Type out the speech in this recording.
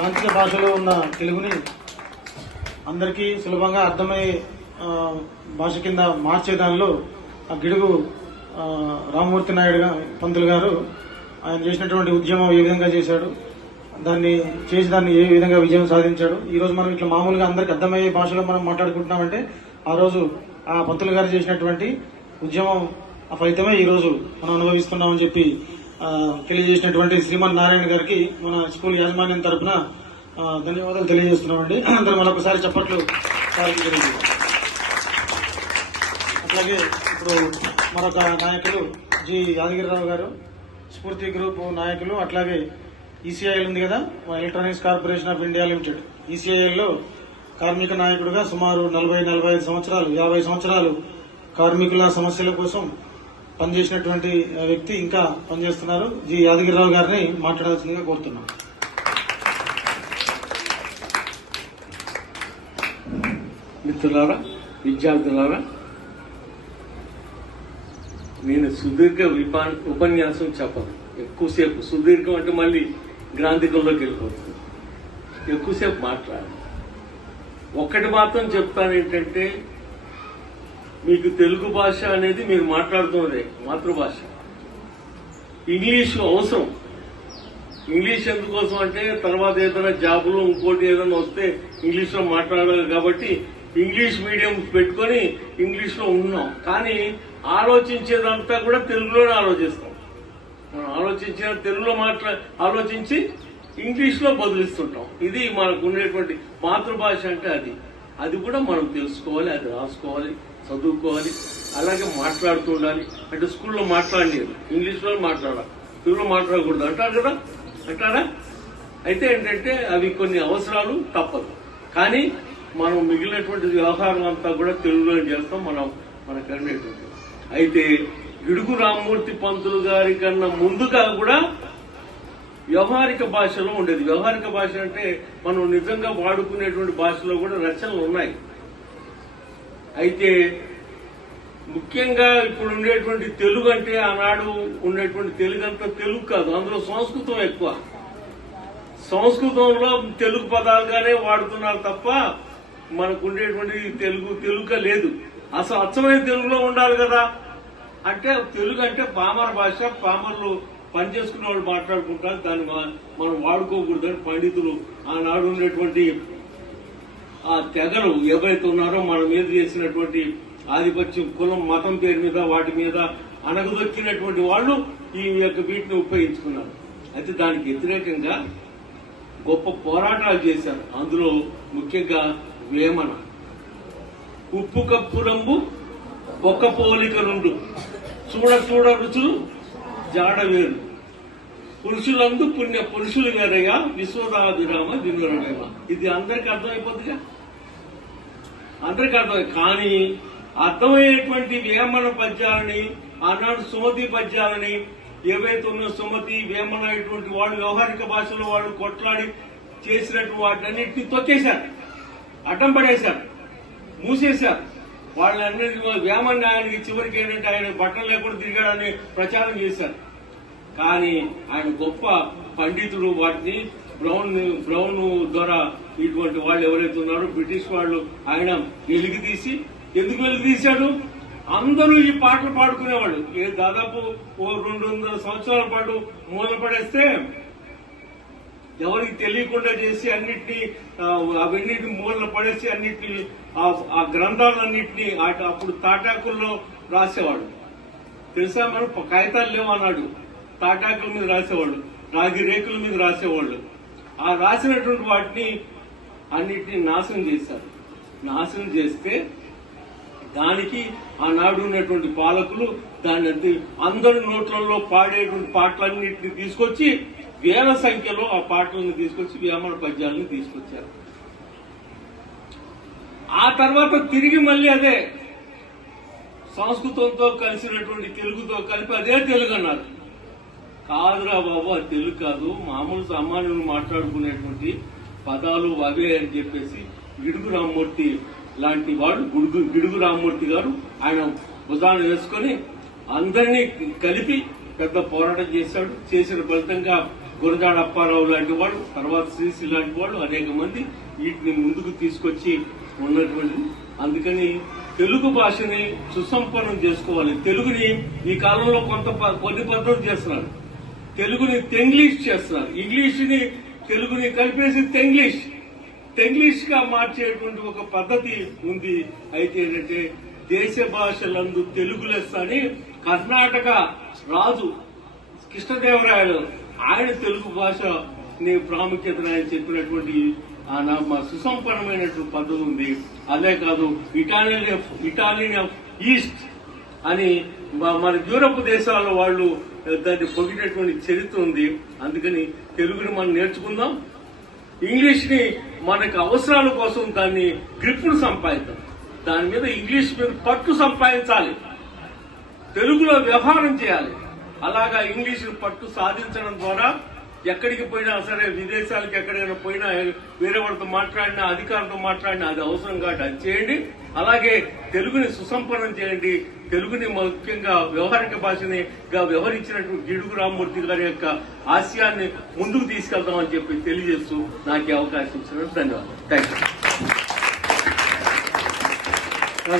ప్రాంతీయ భాషలో ఉన్న తెలుగుని అందరికీ సులభంగా అర్థమయ్యే భాష కింద మార్చే దానిలో ఆ గిడుగు రామ్మూర్తి నాయుడు పంతులు గారు ఆయన చేసినటువంటి ఉద్యమం ఏ విధంగా చేశాడు, దాన్ని ఏ విధంగా విజయం సాధించాడు. ఈ రోజు మనం ఇట్లా మామూలుగా అందరికి అర్థమయ్యే భాషలో మనం మాట్లాడుకుంటున్నామంటే ఆ రోజు ఆ పంతులు గారు చేసినటువంటి ఉద్యమం ఆ ఫలితమే ఈ రోజు మనం అనుభవిస్తున్నామని చెప్పి తెలియజేసినటువంటి శ్రీమన్ నారాయణ గారికి మన స్కూల్ యాజమాన్యం తరఫున ధన్యవాదాలు తెలియజేస్తున్నామండి. అందరూ మరొకసారి చప్పట్లు తెలియజేయాలి. అట్లాగే ఇప్పుడు మరొక నాయకులు జి యాదగిరిరావు గారు, స్ఫూర్తి గ్రూప్ నాయకులు, అట్లాగే ఈసీఐఎల్ ఉంది కదా, Electronics Corporation of India Limited, ఈసీఐఎల్లో కార్మిక నాయకుడిగా సుమారు 40-45 సంవత్సరాలు 50 సంవత్సరాలు కార్మికుల సమస్యల కోసం పనిచేసినటువంటి వ్యక్తి ఇంకా పనిచేస్తున్నారు. జి యాదగిరిరావు గారిని మాట్లాడాల్సిందిగా కోరుతున్నాం. మిత్రులారా, విద్యార్థులారా, నేను సుదీర్ఘ ఉపన్యాసం చెప్పను. ఎక్కువసేపు సుదీర్ఘం అంటే మళ్ళీ గ్రాంధికంలోకి వెళ్ళిపోతుంది. ఎక్కువసేపు మాట్లాడాలి. ఒక్కటి మాత్రం చెప్తాను, ఏంటంటే మీకు తెలుగు భాష అనేది మీరు మాట్లాడుతున్నదే మాతృభాష. ఇంగ్లీషు అవసరం. ఇంగ్లీష్ ఎందుకోసం అంటే తర్వాత ఏదైనా జాబులు ఇంకోటి ఏదైనా వస్తే ఇంగ్లీష్లో మాట్లాడాలి కాబట్టి ఇంగ్లీష్ మీడియం పెట్టుకొని ఇంగ్లీష్లో ఉన్నాం. కానీ ఆలోచించేదంతా కూడా తెలుగులోనే ఆలోచిస్తాం. మనం ఆలోచించిన తెలుగులో ఆలోచించి ఇంగ్లీష్లో బదులిస్తుంటాం. ఇది మనకు ఉండేటువంటి మాతృభాష అంటే అది కూడా మనం తెలుసుకోవాలి, అది రాసుకోవాలి, చదువుకోవాలి, అలాగే మాట్లాడుతూ ఉండాలి. అంటే స్కూల్లో మాట్లాడలేదు, ఇంగ్లీష్లో మాట్లాడాలి, తెలుగులో మాట్లాడకూడదు అంటారు కదా, అంటారా? అయితే ఏంటంటే అవి కొన్ని అవసరాలు తప్పదు. కానీ మనం మిగిలినటువంటి వ్యవహారం అంతా కూడా తెలుగులో చేస్తాం మనకు అనేటువంటి. అయితే గిడుగు రామ్మూర్తి పంతులు గారి కన్నా ముందుగా కూడా వ్యవహారిక భాషలో ఉండేది. వ్యవహారిక భాష అంటే మనం నిజంగా వాడుకునేటువంటి భాషలో కూడా రచనలు ఉన్నాయి. అయితే ముఖ్యంగా ఇప్పుడు ఉండేటువంటి తెలుగు అంటే ఆనాడు ఉండేటువంటి తెలుగు అంతా తెలుగు కాదు, అందులో సంస్కృతం ఎక్కువ. సంస్కృతంలో తెలుగు పదాలుగానే వాడుతున్నారు తప్ప మనకు ఉండేటువంటి తెలుగుగా లేదు. అసలు అచ్చమైన తెలుగులో ఉండాలి కదా. అంటే తెలుగు అంటే పామర భాష, పామర్లు పనిచేసుకునే వాళ్ళు మాట్లాడుకుంటారు, దాన్ని మనం వాడుకోకూడదని పండితులు ఆనాడు ఉండేటువంటి ఆ తెగలు ఎవరైతే ఉన్నారో మన మీద చేసినటువంటి ఆధిపత్యం, కులం, మతం పేరు మీద వాటి మీద అణగదొక్కినటువంటి వాళ్ళు ఈ యొక్క వీటిని ఉపయోగించుకున్నారు. అయితే దానికి వ్యతిరేకంగా గొప్ప పోరాటాలు చేశారు. అందులో ముఖ్యంగా వేమన, ఉప్పు కప్పు రంబు ఒక్క పోలిక నుండు, చూడ రుచులు జాడ వేరు, పురుషులందు పుణ్య పురుషులు వేరయ్యా, విశ్వదాభిరామ వినురమేమ. ఇది అందరికి అర్థమైపోతుందిగా, అందరికి అర్థమై. కానీ అర్థమయ్యేటువంటి వేమన పద్యాలని, ఆనాడు సుమతి పద్యాలని ఏవైతే ఉన్న సుమతి, వేమన ఇటువంటి వాళ్ళు వ్యవహారిక భాషలో వాళ్ళు కొట్లాడి చేసినట్టు వాటన్నిటిని తొక్కేశారు, అడ్డం పడేశారు, మూసేశారు. వాళ్ళన్నిటి వేమన్న ఆయనకి చివరికి ఏంటంటే ఆయన బట్టలు లేకుండా తిరిగాడని ప్రచారం చేశారు. కానీ ఆయన గొప్ప పండితుడు. వాటిని బ్రౌన్ ద్వారా ఇటువంటి వాళ్ళు ఎవరైతే ఉన్నారో బ్రిటిష్ వాళ్ళు ఆయన వెలికి ఎందుకు తీశాడు? అందరూ ఈ పాటలు పాడుకునేవాళ్ళు. దాదాపు 200 సంవత్సరాల పాటు మూల పడేస్తే ఎవరికి తెలియకుండా చేసి అవన్నిటిని మూలన పడేసి అన్నిటిని ఆ గ్రంథాలన్నింటినీ అప్పుడు తాటాకుల్లో రాసేవాడు. తెలుసా? మనం కాగితాలు లేవు అన్నాడు, తాటాకుల మీద రాసేవాళ్ళు, రాగి రేకుల మీద రాసేవాళ్ళు. ఆ రాసినటువంటి వాటిని అన్నిటినీ నాశనం చేశారు. నాశనం చేస్తే దానికి ఆనాడు ఉన్నటువంటి పాలకులు దాన్ని అందరి నోట్లలో పాడేటువంటి పాటలన్నింటినీ తీసుకొచ్చి వేల సంఖ్యలో ఆ పాటలను తీసుకొచ్చి వేమన పద్యాలను తీసుకొచ్చారు. ఆ తర్వాత తిరిగి మళ్ళీ అదే సంస్కృతంతో కలిసినటువంటి తెలుగుతో కలిపి అదే తెలుగు అన్నారు. కాదురా బాబు, అది తెలుగు కాదు, మామూలు సామాన్యులు మాట్లాడుకునేటువంటి పదాలు అవే అని చెప్పేసి గిడుగు రామ్మూర్తి లాంటి వాడు, గిడుగు రామ్మూర్తి గారు ఆయన భుజాన వేసుకొని అందరినీ కలిపి పెద్ద పోరాటం చేశాడు. చేసిన ఫలితంగా గురజాడ అప్పారావు లాంటి వాళ్ళు, తర్వాత శ్రీశ్రీ లాంటి వాళ్ళు అనేక మంది వీటిని ముందుకు తీసుకొచ్చి ఉన్నటువంటి. అందుకని తెలుగు భాషని సుసంపన్నం చేసుకోవాలి. తెలుగుని ఈ కాలంలో కొన్ని పద్ధతులు చేస్తున్నారు. తెలుగుని తెంగ్లీష్ చేస్తున్నారు. ఇంగ్లీష్ని తెలుగుని కలిపేసి తెంగ్లీష్ గా మార్చేటువంటి ఒక పద్ధతి ఉంది. అయితే ఏంటంటే దేశ భాషలందు తెలుగు లెస్స అని కర్ణాటక రాజు కృష్ణదేవరాయలు ఆయన తెలుగు భాషని ప్రాముఖ్యతను ఆయన చెప్పినటువంటి సుసంపన్నమైనటువంటి పద్ధతి ఉంది. అదే కాదు ఇటాలియన్ ఆఫ్ ఈస్ట్ అని మన యూరప్ దేశాల్లో వాళ్ళు దాన్ని పొగినటువంటి చరిత్ర ఉంది. అందుకని తెలుగుని మనం నేర్చుకుందాం. ఇంగ్లీష్ ని మనకు అవసరాల కోసం దాన్ని గ్రిప్పును సంపాదిద్దాం. దాని మీద ఇంగ్లీష్ మీద పట్టు సంపాదించాలి. తెలుగులో వ్యవహారం చేయాలి. అలాగా ఇంగ్లీష్ పట్టు సాధించడం ద్వారా ఎక్కడికి పోయినా సరే, విదేశాలకు ఎక్కడికైనా పోయినా, వేరే వాళ్ళతో మాట్లాడినా, అధికారులతో మాట్లాడినా అది అవసరం కాబట్టి అది చేయండి. అలాగే తెలుగుని సుసంపన్నం చేయండి. తెలుగుని ముఖ్యంగా వ్యవహారిక భాషని వ్యవహరించినటువంటి గిడుగు రామ్మూర్తి గారి యొక్క ఆశయాన్ని ముందుకు తీసుకెళ్తామని చెప్పి తెలియజేస్తూ నాకు అవకాశం ఇచ్చినందుకు ధన్యవాదాలు. Thank you.